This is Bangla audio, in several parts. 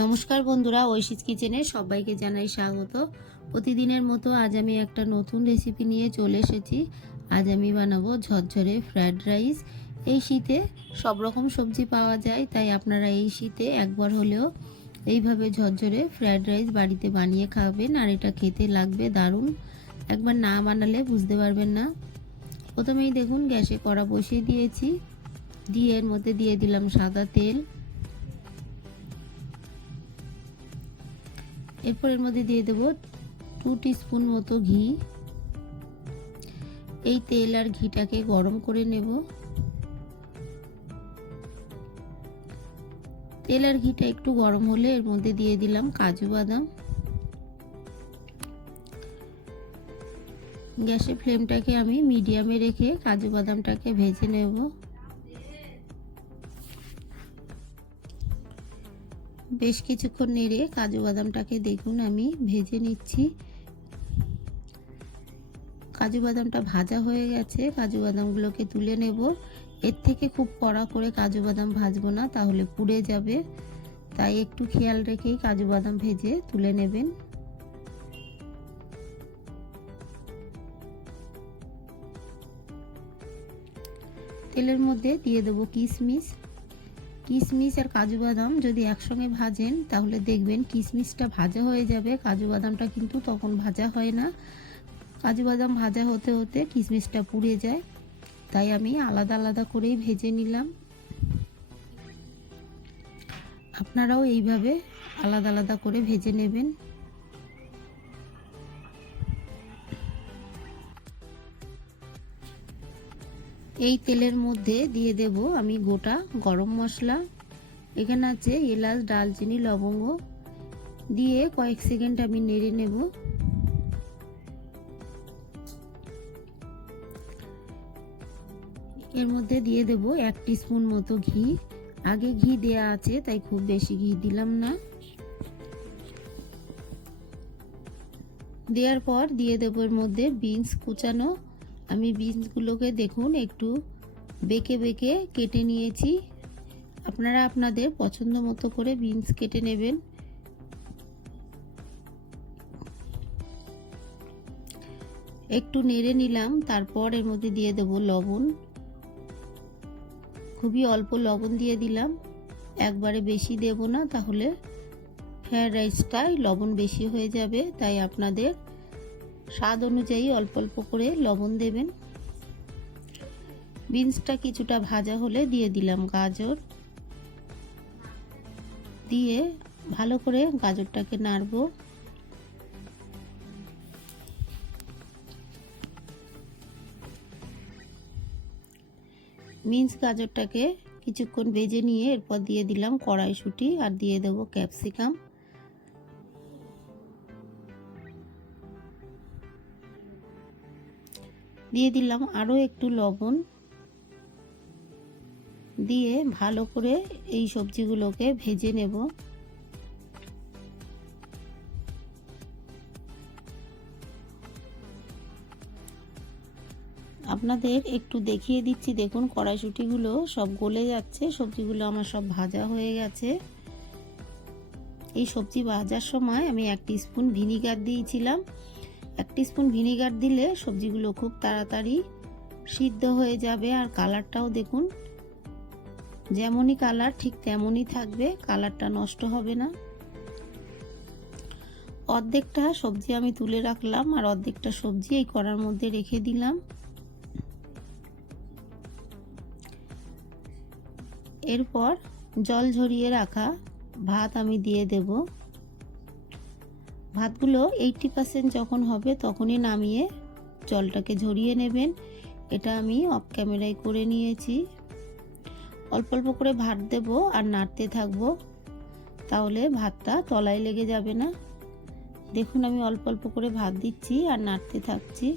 নমস্কার বন্ধুরা ঐশিস কিচেনে সবাইকে জানাই স্বাগত। প্রতিদিনের মতো আজ আমি একটা নতুন রেসিপি নিয়ে চলে এসেছি। আজ আমি বানাবো ঝরঝরে ফ্রায়েড রাইস এই শীতে সব রকম সবজি পাওয়া যায়, তাই আপনারা এই শীতে একবার হলেও এইভাবে ঝরঝরে ফ্রায়েড রাইস বাড়িতে বানিয়ে খাবেন, আর এটা খেতে লাগবে দারুণ। একবার না বানালে বুঝতে পারবেন না। প্রথমেই দেখুন, গ্যাসে কড়া বসিয়ে দিয়েছি। দিয়ে এর মধ্যে দিয়ে দিলাম সাদা তেল। এরপর এর মধ্যে দিয়ে দেব টু স্পুন মতো ঘি। এই তেল আর ঘিটাকে গরম করে নেব। তেল আর ঘিটা একটু গরম হলে এর মধ্যে দিয়ে দিলাম কাজু বাদাম। গ্যাসের ফ্লেমটাকে আমি মিডিয়ামে রেখে কাজু বাদামটাকে ভেজে নেব। বেশ কিছুক্ষণ নেড়ে কাজু বাদামটাকে দেখুন, আমি ভেজে নিচ্ছি। কাজু বাদামটা ভাজা হয়ে গেছে, কাজু বাদামগুলোকে তুলে নেব। এর থেকে খুব কড়া করে কাজু বাদাম ভাজবো না, তাহলে পুড়ে যাবে। তাই একটু খেয়াল রেখেই কাজু বাদাম ভেজে তুলে নেবেন। তেলের মধ্যে দিয়ে দেবো কিশমিশ। কিশমিশ আর কাজু বাদাম যদি একসঙ্গে ভাজেন, তাহলে দেখবেন কিশমিশটা ভাজা হয়ে যাবে। কাজু বাদামটা কিন্তু তখন ভাজা হয় না। কাজু বাদাম ভাজা হতে হতে কিশমিশটা পুড়ে যায়। তাই আমি আলাদা আলাদা করেই ভেজে নিলাম। আপনারাও এইভাবে আলাদা আলাদা করে ভেজে নেবেন। এই তেলের মধ্যে দিয়ে দেব আমি গোটা গরম মশলা। এখানে আছে এলাচ, ডালচিনি, লবঙ্গ। দিয়ে কয়েক সেকেন্ড আমি নেড়ে নেব। এর মধ্যে দিয়ে দেব এক স্পুন মতো ঘি। আগে ঘি দেয়া আছে, তাই খুব বেশি ঘি দিলাম না। দেওয়ার পর দিয়ে দেবো এর মধ্যে বিনস কুচানো আমি বিনসগুলোকে দেখুন, একটু বেঁকে বেঁকে কেটে নিয়েছি। আপনারা আপনাদের পছন্দ মতো করে বিনস কেটে নেবেন। একটু নেড়ে নিলাম, তারপর এর মধ্যে দিয়ে দেব লবণ। খুবই অল্প লবণ দিয়ে দিলাম। একবারে বেশি দেব না, তাহলে ফ্রায়েড রাইসটায় লবণ বেশি হয়ে যাবে, তাই আপনাদের স্বাদ অনুযায়ী অল্প অল্প করে লবণ দেবেন। বিনসটা কিছুটা ভাজা হলে দিয়ে দিলাম গাজর। দিয়ে ভালো করে গাজরটাকে নাড়ব। মিন্স গাজরটাকে কিছুক্ষণ ভেজে নিয়ে এরপর দিয়ে দিলাম কড়াইশুঁটি আর দিয়ে দেবো ক্যাপসিকাম। দিয়ে দিলাম আরও একটু লবণ দিয়ে ভালো করে এই সবজিগুলোকে ভেজে নেব। আপনাদের একটু দেখিয়ে দিচ্ছি, দেখুন কড়াইশুটিগুলো সব গলে যাচ্ছে, সবজিগুলো আমার সব ভাজা হয়ে গেছে। এই সবজি ভাজার সময় আমি এক স্পুন ভিনিগার দিয়েছিলাম। এক স্পুন ভিনিগার দিলে সবজিগুলো খুব তাড়াতাড়ি সিদ্ধ হয়ে যাবে। আর কালারটাও দেখুন, যেমনই কালার, ঠিক তেমনই থাকবে। কালারটা নষ্ট হবে না। অর্ধেকটা সবজি আমি তুলে রাখলাম, আর অর্ধেকটা সবজি এই কড়ার মধ্যে রেখে দিলাম। এরপর জল ঝরিয়ে রাখা ভাত আমি দিয়ে দেব। ভাতগুলো এইটটি পার্সেন্ট যখন হবে তখনই নামিয়ে জলটাকে ঝরিয়ে নেবেন। এটা আমি অফ ক্যামেরায় করে নিয়েছি। অল্প অল্প করে ভাত দেব আর নাড়তে থাকব, তাহলে ভাতটা তলায় লেগে যাবে না। দেখুন আমি অল্প অল্প করে ভাত দিচ্ছি আর নাড়তে থাকছি।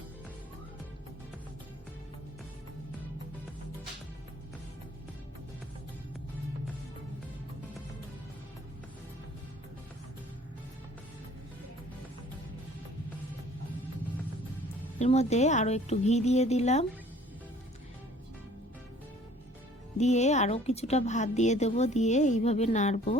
এর মধ্যে আরও একটু ঘি দিয়ে দিলাম। দিয়ে আরও কিছুটা ভাত দিয়ে দেব, দিয়ে এইভাবে নাড়বো।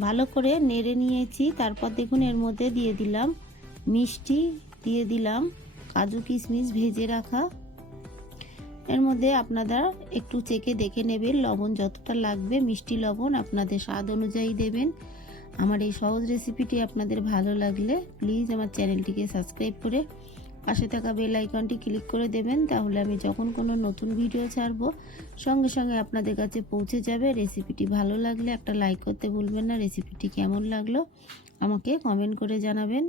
ভালো করে নেড়ে নিয়েছি। তারপর দেখুন এর মধ্যে দিয়ে দিলাম মিষ্টি, দিয়ে দিলাম কাজু কিশমিশ ভেজে রাখা। এর মধ্যে আপনারা একটু চেকে দেখে নেবেন, লবণ যতটা লাগবে, মিষ্টি লবণ আপনাদের স্বাদ অনুযায়ী দেবেন। আমার এই সহজ রেসিপিটি আপনাদের ভালো লাগলে প্লিজ আমার চ্যানেলটিকে সাবস্ক্রাইব করে পাশে থাকা বেল আইকনটি ক্লিক করে দেবেন, তাহলে আমি যখন কোনো নতুন ভিডিও ছাড়বো, সঙ্গে সঙ্গে আপনাদের কাছে পৌঁছে যাবে। রেসিপিটি ভালো লাগলে একটা লাইক করতে ভুলবেন না। রেসিপিটি কেমন লাগল আমাকে কমেন্ট করে জানাবেন।